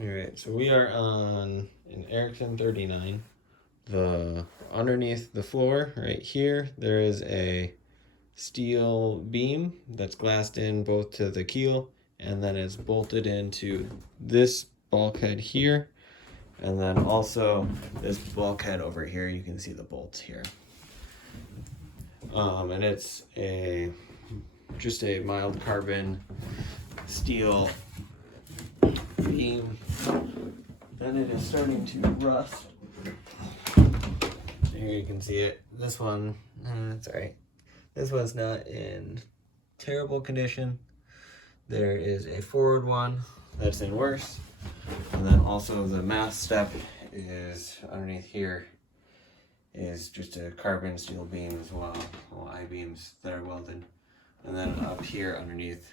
Alright, so we are on an Ericsson 39. Underneath the floor, right here, there is a steel beam that's glassed in both to the keel, and then it's bolted into this bulkhead here, and then also this bulkhead over here. You can see the bolts here. And it's just a mild carbon steel beam. Then it is starting to rust. Here you can see it. This one, it's alright. This one's not in terrible condition. There is a forward one that's in worse. And then also the mast step is underneath here is just a carbon steel beam as well. Well, I-beams that are welded. And then up here underneath,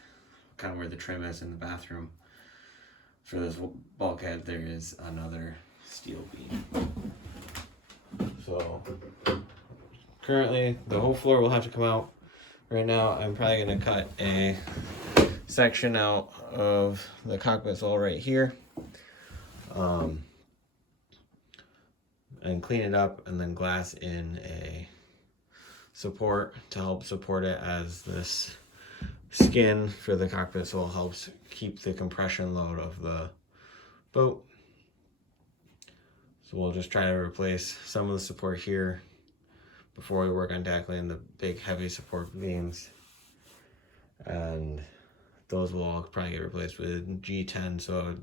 kind of where the trim is in the bathroom, for this bulkhead, there is another steel beam. So currently the whole floor will have to come out. Right now I'm probably going to cut a section out of the cockpit sole right here, and clean it up, and then glass in a support to help support it, as this skin for the cockpit sole helps keep the compression load of the boat. So we'll just try to replace some of the support here before we work on tackling the big heavy support beams, and those will all probably get replaced with G10, so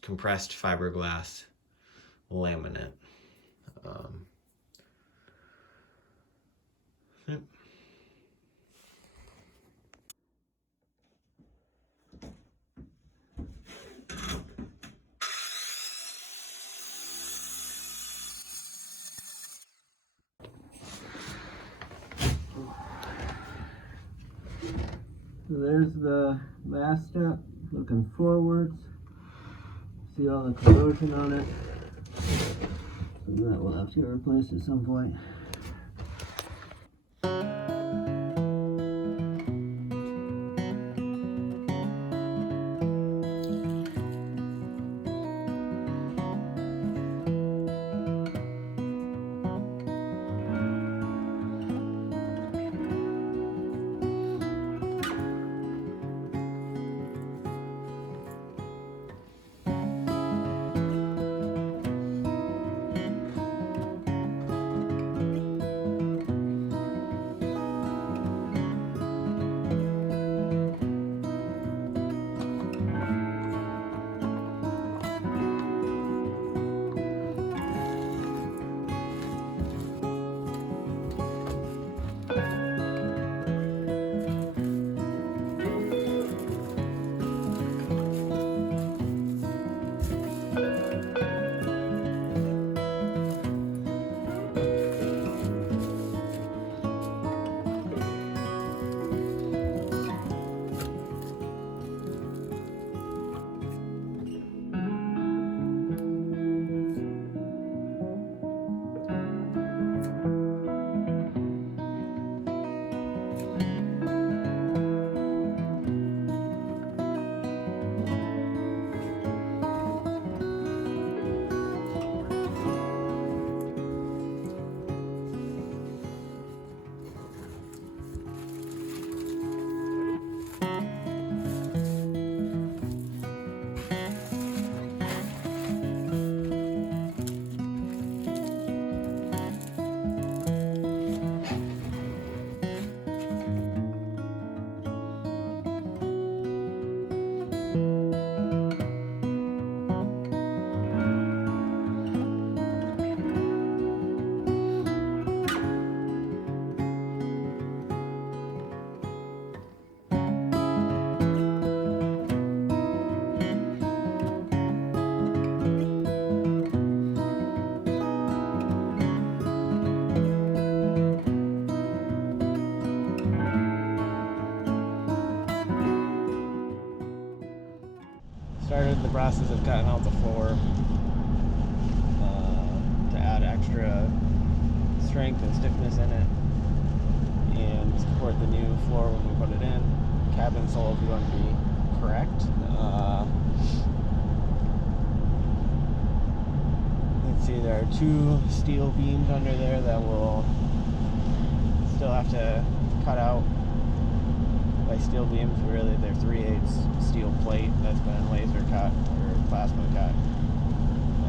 compressed fiberglass laminate. Yep. So there's the mast step looking forwards. See all the corrosion on it. So that will have to get replaced at some point. Started the process of cutting out the floor to add extra strength and stiffness in it, and support the new floor when we put it in. Cabin sole, if you want to be correct. see there are 2 steel beams under there that will still have to cut out. By steel beams, really they're 3/8 steel plate that's been laser cut or plasma cut,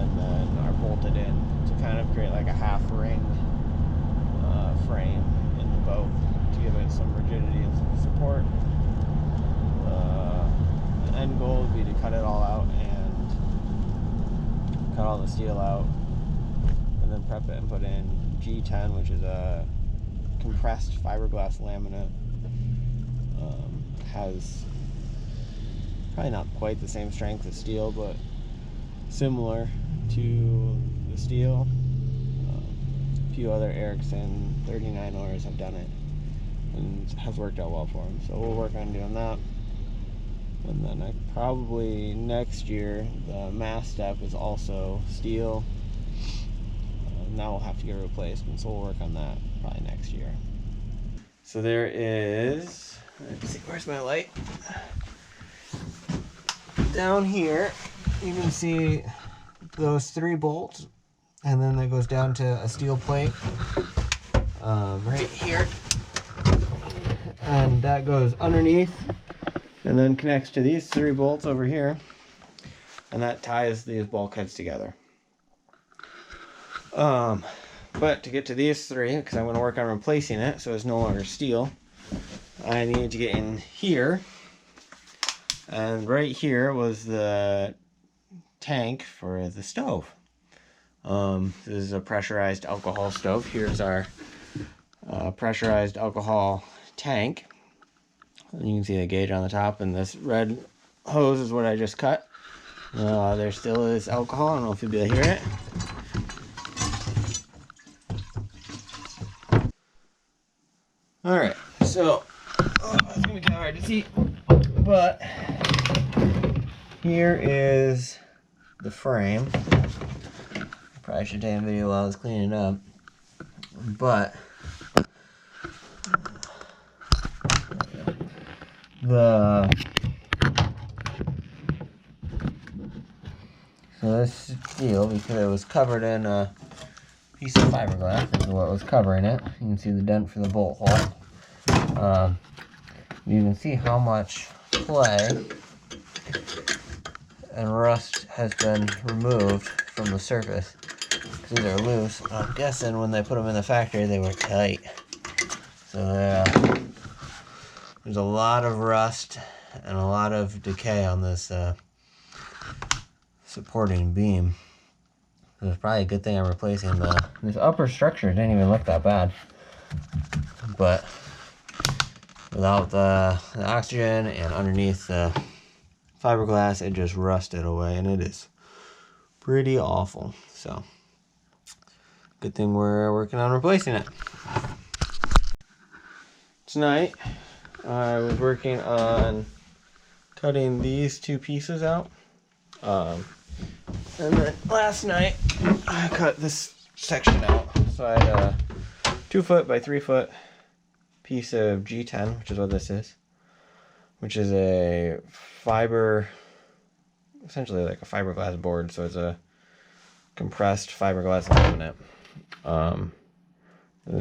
and then are bolted in to kind of create like a half ring frame in the boat to give it some rigidity and some support. The end goal would be to cut it all out and cut all the steel out, and then prep it and put in G10, which is a compressed fiberglass laminate. Has probably not quite the same strength as steel, but similar to the steel. A few other Ericsson 39ers have done it and has worked out well for them, so we'll work on doing that. And then probably next year the mast step is also steel, and that will have to get replaced, and so we'll work on that probably next year. So there is, let's see, where's my light? Down here, you can see those 3 bolts, and then that goes down to a steel plate right here, and that goes underneath, and then connects to these 3 bolts over here, and that ties these bulkheads together. But to get to these 3, because I'm going to work on replacing it so it's no longer steel, I need to get in here, and right here was the tank for the stove. This is a pressurized alcohol stove. Here's our pressurized alcohol tank. And you can see the gauge on the top, and this red hose is what I just cut. There still is alcohol. I don't know if you'll be able to hear it. Alright, so it's going to be kind of hard to see, but here is the frame. Probably should take a video while I was cleaning it up, but so this steel, because it was covered in a piece of fiberglass, is what was covering it. You can see the dent for the bolt hole. You can see how much play and rust has been removed from the surface, because these are loose. I'm guessing when they put them in the factory they were tight. So there's a lot of rust and a lot of decay on this supporting beam. So it's probably a good thing I'm replacing this upper structure. Didn't even look that bad, but without the oxygen and underneath the fiberglass, it just rusted away, and it is pretty awful. So good thing we're working on replacing it. Tonight I was working on cutting these 2 pieces out, and then last night I cut this section out. So I had a 2 foot by 3 foot piece of G10, which is what this is, which is a fiber, essentially like a fiberglass board. So it's a compressed fiberglass laminate.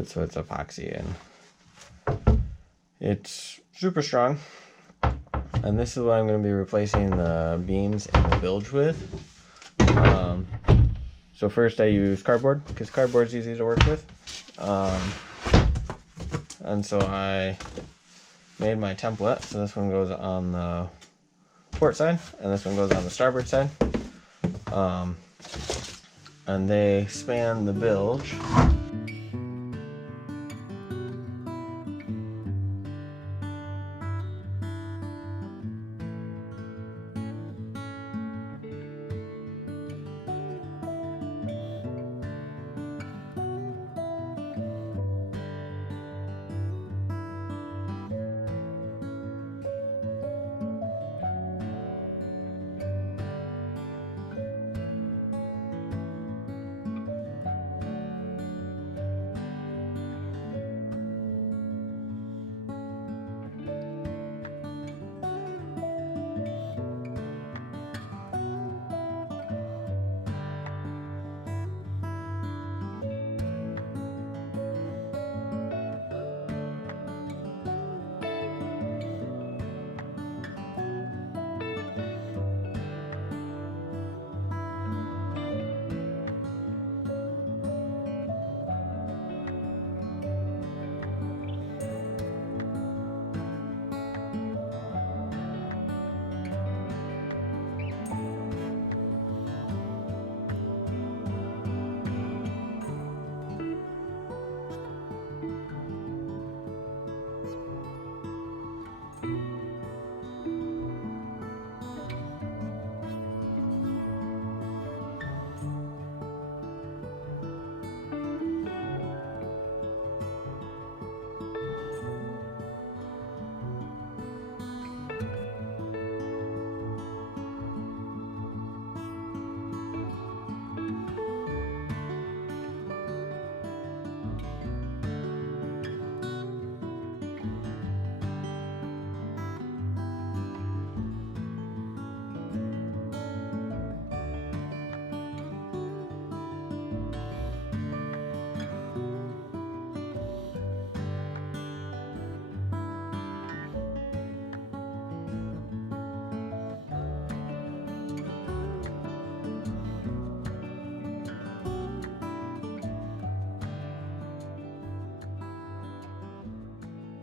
So it's epoxy, and it's super strong. And this is what I'm going to be replacing the beams and the bilge with. So first I use cardboard, because cardboard's easy to work with. And so I made my template. So this one goes on the port side, and this one goes on the starboard side. And they span the bilge.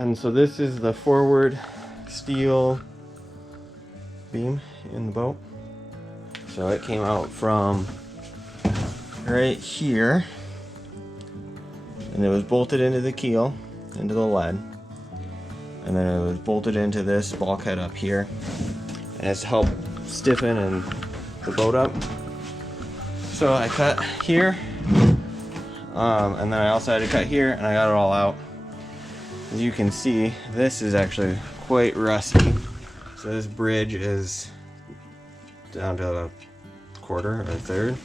And so this is the forward steel beam in the boat. So it came out from right here, and it was bolted into the keel, into the lead, and then it was bolted into this bulkhead up here, and it's to help stiffen and the boat up. So I cut here, and then I also had to cut here, and I got it all out. As you can see, this is actually quite rusty. So this bridge is down to a quarter or a third.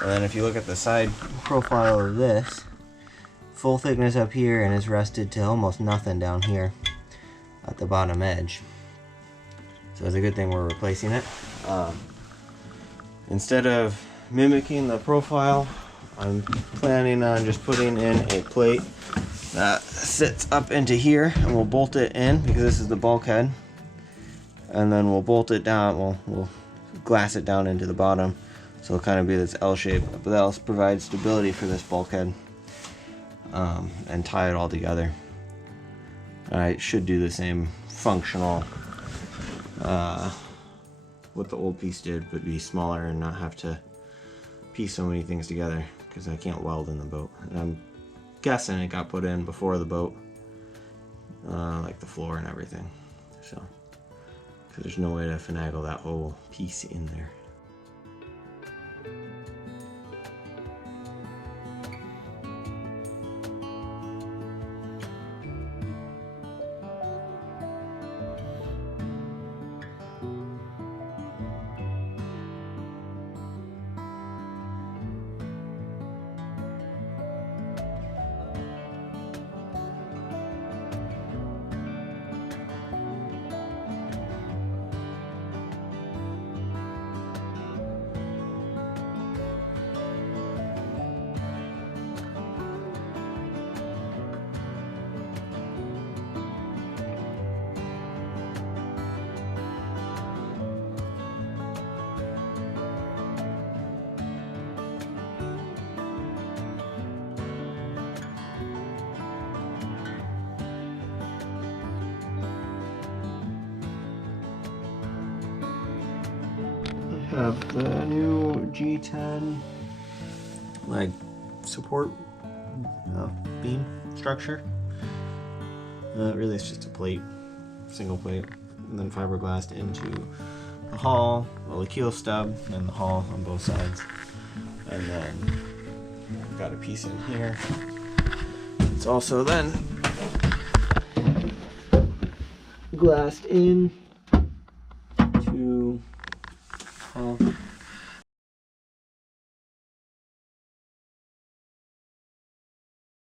And then if you look at the side profile of this, full thickness up here, and it's rusted to almost nothing down here at the bottom edge. So it's a good thing we're replacing it. Instead of mimicking the profile, I'm planning on just putting in a plate that sits up into here, and we'll bolt it in because this is the bulkhead, and then we'll bolt it down. We'll glass it down into the bottom, so it'll kind of be this L shape, but that'll provide stability for this bulkhead, and tie it all together. I should do the same functional what the old piece did, but be smaller and not have to piece so many things together because I can't weld in the boat. And I'm guessing it got put in before the boat, like the floor and everything. So there's no way to finagle that whole piece in there. Have the new G10 like support beam structure. Really it's just a plate, single plate, and then fiberglassed into the hull, well, the keel stub, and the hull on both sides. And then I've got a piece in here. It's also then glassed in to